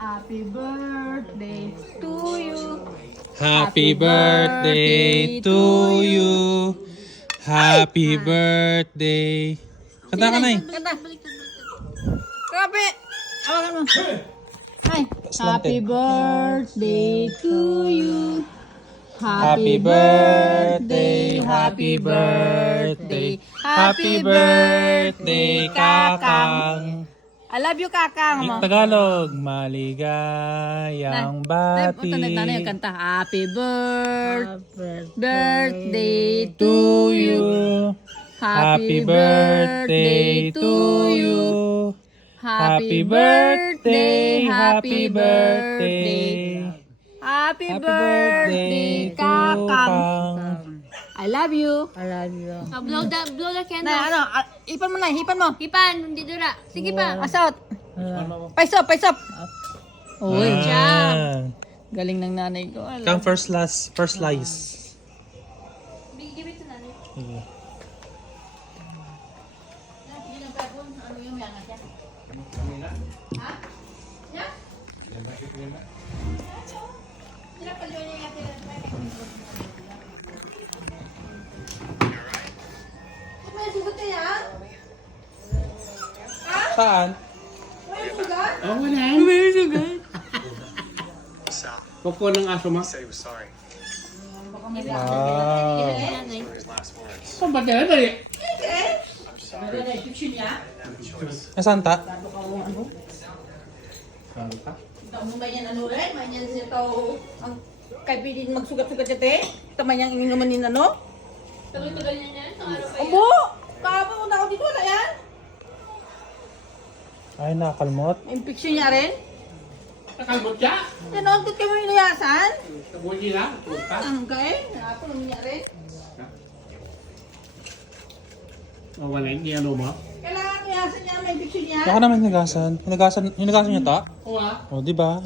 Happy birthday to you. Happy birthday to you. Happy birthday. Kanta ka na eh. Kanta. Grabe. Awakan mo. Ay. Happy birthday to you. Happy birthday, happy birthday, happy birthday, Kakang. I love you, Kakang mo. Tagalog, maligayang bati Tanay yung kanta. Happy birthday to you. Happy birthday to you. Happy birthday, happy birthday. Happy birthday, Kakang. I love you. I love you. Blow the candle. Na, ano, hipan mo na, hipan mo. Hipan, hindi dura. Sige pa. Asot. Paisop, paisop. Uy, Ah. galing ng nanay ko. Alam. Kang first slice. Give it to nanay. Sige. Saan? Oh, wala. Kuko ng aso mo. Ah. Nanay. Saan ba kaya? Dali. Nasaan ta? Santa. Ito ba yan ano rin? May yan siya tao ang kaibigan magsugat-sugat siya te? Ito man yung ininuman ni ano? Tuloy-tuloy niya yan. Ang araw pa yan. Umbo! Kahapon ako dito, wala yan? Ay, nakakalmot. Infection niya rin? Nakalbot siya. Yan o, dito kayo inuyasan? Tabuhin nila. Punta. Ang kay? Kahapon niya rin? Oh, wala. Hindi ano mo. Kailangan inuyasan niya, may infection niya? Baka naman hinugasan. Hinugasan niya ta? Oo ah. O, di ba?